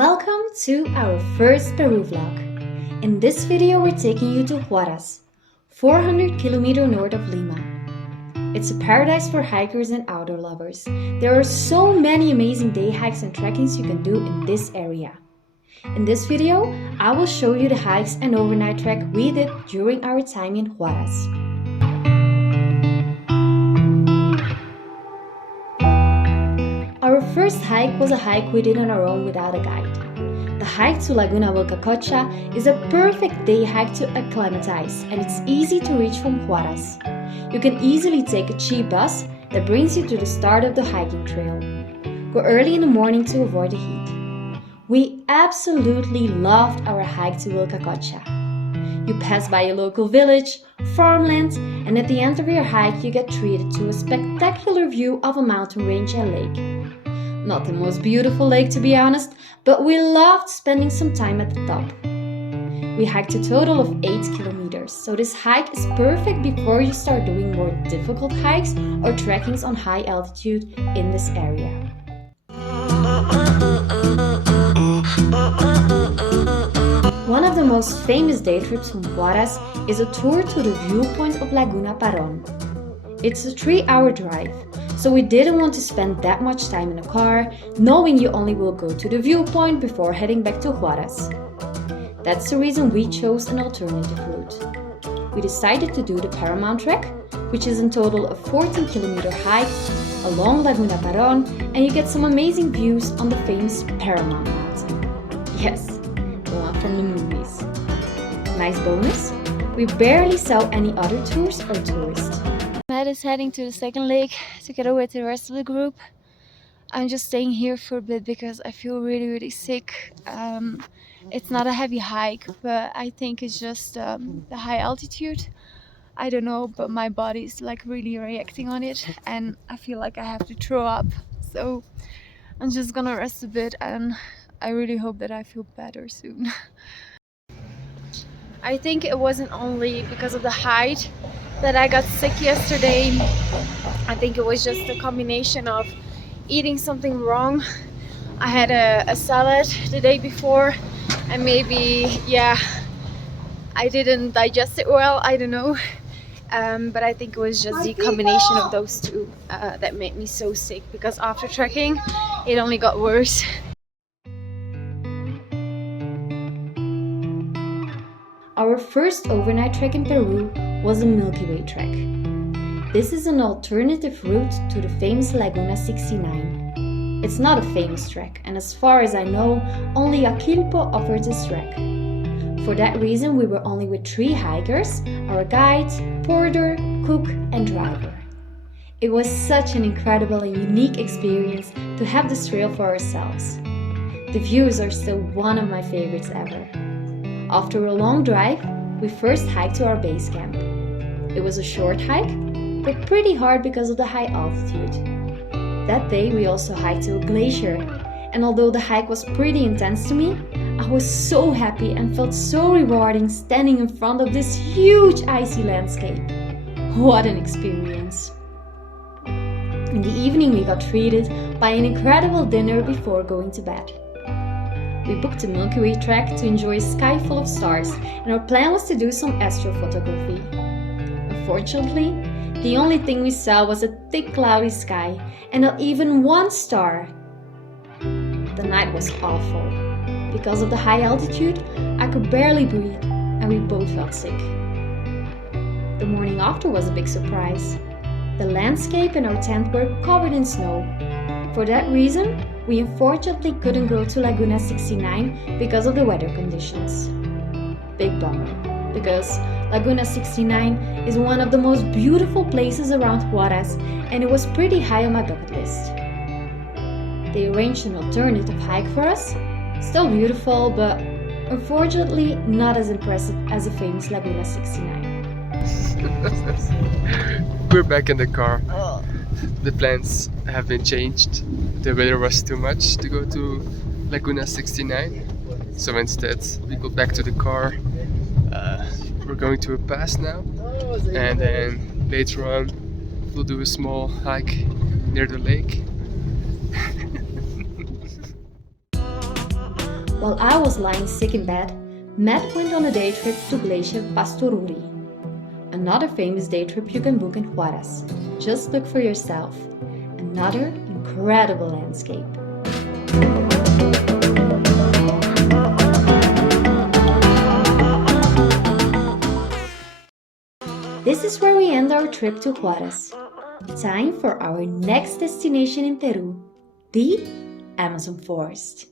Welcome to our first Peru vlog. In this video we're taking you to Huaraz, 400 km north of Lima. It's a paradise for hikers and outdoor lovers. There are so many amazing day hikes and trekkings you can do in this area. In this video, I will show you the hikes and overnight trek we did during our time in Huaraz. Our first hike was a hike we did on our own without a guide. The hike to Laguna Wilcacocha is a perfect day hike to acclimatize, and it's easy to reach from Huaraz. You can easily take a cheap bus that brings you to the start of the hiking trail. Go early in the morning to avoid the heat. We absolutely loved our hike to Wilcacocha. You pass by a local village, farmland, and at the end of your hike you get treated to a spectacular view of a mountain range and lake. Not the most beautiful lake to be honest, but we loved spending some time at the top. We hiked a total of 8 kilometers, so this hike is perfect before you start doing more difficult hikes or trekkings on high altitude in this area. One of the most famous day trips from Huaraz is a tour to the viewpoint of Laguna Paron. It's a 3-hour drive, so we didn't want to spend that much time in a car, knowing you only will go to the viewpoint before heading back to Huaraz. That's the reason we chose an alternative route. We decided to do the Paramount trek, which is in total a 14-kilometer hike along Laguna Paron, and you get some amazing views on the famous Paramount mountain. Yes, the one from the movies. Nice bonus, we barely saw any other tours or tourists. Matt is heading to the second lake together with the rest of the group. I'm just staying here for a bit because I feel really sick. It's not a heavy hike, but I think it's just the high altitude. I don't know, but my body's like really reacting on it and I feel like I have to throw up. So I'm just gonna rest a bit and I really hope that I feel better soon. I think it wasn't only because of the height that I got sick yesterday. I think it was just a combination of eating something wrong. I had a salad the day before and maybe, I didn't digest it well, I don't know. But I think it was just the combination of those two that made me so sick, because after trekking it only got worse. Our first overnight trek in Peru was the Milkyway trek. This is an alternative route to the famous Laguna 69. It's not a famous trek, and as far as I know, only Aquilpo offers this trek. For that reason, we were only with 3 hikers, our guide, porter, cook, and driver. It was such an incredible and unique experience to have this trail for ourselves. The views are still one of my favorites ever. After a long drive, we first hiked to our base camp. It was a short hike, but pretty hard because of the high altitude. That day we also hiked to a glacier, and although the hike was pretty intense to me, I was so happy and felt so rewarding standing in front of this huge icy landscape. What an experience! In the evening we got treated by an incredible dinner before going to bed. We booked the Milkyway trek to enjoy a sky full of stars, and our plan was to do some astrophotography. Unfortunately, the only thing we saw was a thick cloudy sky and not even one star. The night was awful. Because of the high altitude, I could barely breathe and we both felt sick. The morning after was a big surprise. The landscape and our tent were covered in snow. For that reason, we unfortunately couldn't go to Laguna 69 because of the weather conditions. Big bummer, because Laguna 69 is one of the most beautiful places around Huaraz and it was pretty high on my bucket list. They arranged an alternative hike for us, still beautiful, but unfortunately not as impressive as the famous Laguna 69. We're back in the car. The plans have been changed. The weather was too much to go to Laguna 69, so instead we go back to the car. We're going to a pass now, and then later on we'll do a small hike near the lake. While I was lying sick in bed, Matt went on a day trip to Glacier Pastoruri. Another famous day trip you can book in Huaraz. Just look for yourself. Another incredible landscape. This is where we end our trip to Huaraz. Time for our next destination in Peru, the Amazon forest.